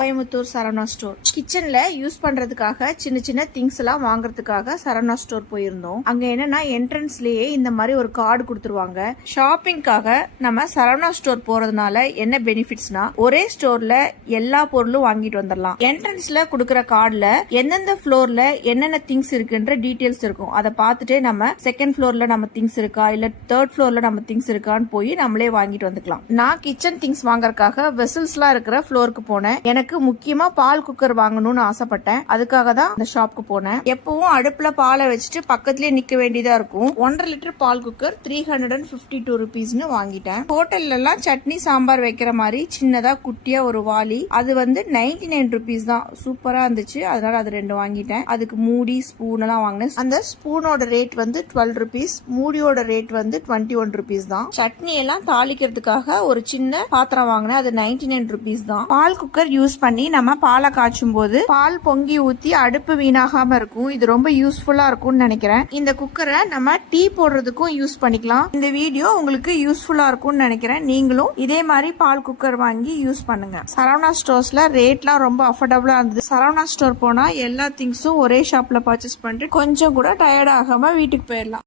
Coimbatore Saravana store கிச்சன்ல use பண்றதுக்காக சின்ன சின்ன திங்ஸ் எல்லாம் வாங்குறதுக்காக சரவணா ஸ்டோர் போயிருந்தோம். அங்க என்னன்னா என்ட்ரன்ஸ்லயே இந்த மாதிரி ஒரு கார்டு கொடுத்துருவாங்க. ஷாப்பிங்காக நம்ம சரவணா ஸ்டோர் போறதுனால என்ன பெனிஃபிட்ஸ்னா ஒரே ஸ்டோர்ல எல்லா பொருளும் வாங்கிட்டு வந்துடலாம். என்ட்ரன்ஸ்ல கொடுக்கற கார்டுல எந்தெந்த ஃப்ளோர்ல என்னென்ன திங்ஸ் இருக்குன்ற டீடைல்ஸ் இருக்கும். அதை பார்த்துட்டே நம்ம செகண்ட் ஃப்ளோர்ல நம்ம திங்ஸ் இருக்கா இல்ல தேர்ட் ஃப்ளோர்ல நம்ம திங்ஸ் இருக்கான்னு போய் நம்மளே வாங்கிட்டு வந்துக்கலாம். நான் கிச்சன் திங்ஸ் வாங்கறதுக்காக வெசல்ஸ் எல்லாம் இருக்கிற ஃப்ளோருக்கு போனேன். எனக்கு முக்கியமா பால் குக்கர் வாங்கணும்னு ஆசைப்பட்டேன். அதுக்காக தான் அந்த ஷாப்க்கு போனேன். எப்பவும் அடுப்புல பாலை வச்சுட்டு பக்கத்துலயே நிக்க வேண்டியதா இருக்கும். 1.5 லிட்டர் பால் குக்கர் 352 rupeesனு வாங்கிட்டேன். ஹோட்டல்ல எல்லாம் சட்னி சாம்பார் வைக்கிற மாதிரி சின்னதா குட்டியா ஒரு வாளி, அது வந்து 99 rupees தான். சூப்பரா இருந்துச்சு. அதனால அது 2 வாங்கிட்டேன். அதுக்கு மூடி ஸ்பூன் எல்லாம் வாங்கினேன். அந்த ஸ்பூனோட ரேட் வந்து 12 rupees, மூடியோட ரேட் வந்து 21 rupees தான். சட்னி எல்லாம் தாளிக்கிறதுக்காக ஒரு சின்ன பாத்திரம் வாங்கினேன். அது 99 rupees தான். பால் குக்கர் யூஸ் பண்ணி நம்ம பாலை காய்ச்சும் போது பால் பொங்கி ஊத்தி அடுப்பு வீணாகாம இருக்கும். இது ரொம்ப யூஸ்ஃபுல்லா இருக்கும்னு நினைக்கிறேன். இந்த குக்கரை நம்ம டீ போடுறதுக்கும் யூஸ் பண்ணிக்கலாம். இந்த வீடியோ உங்களுக்கு யூஸ்ஃபுல்லா இருக்கும்னு நினைக்கிறேன். நீங்களும் இதே மாதிரி பால் குக்கர் வாங்கி யூஸ் பண்ணுங்க. சரவணா ஸ்டோர்ஸ்ல ரேட்லாம் ரொம்ப அஃபோர்டபுளா இருந்தது. சரவணா ஸ்டோர் போனா எல்லா திங்ஸும் ஒரே ஷாப்ல பர்ச்சேஸ் பண்ணிட்டு கொஞ்சம் கூட டயர்ட் ஆகாம வீட்டுக்கு போயிடலாம்.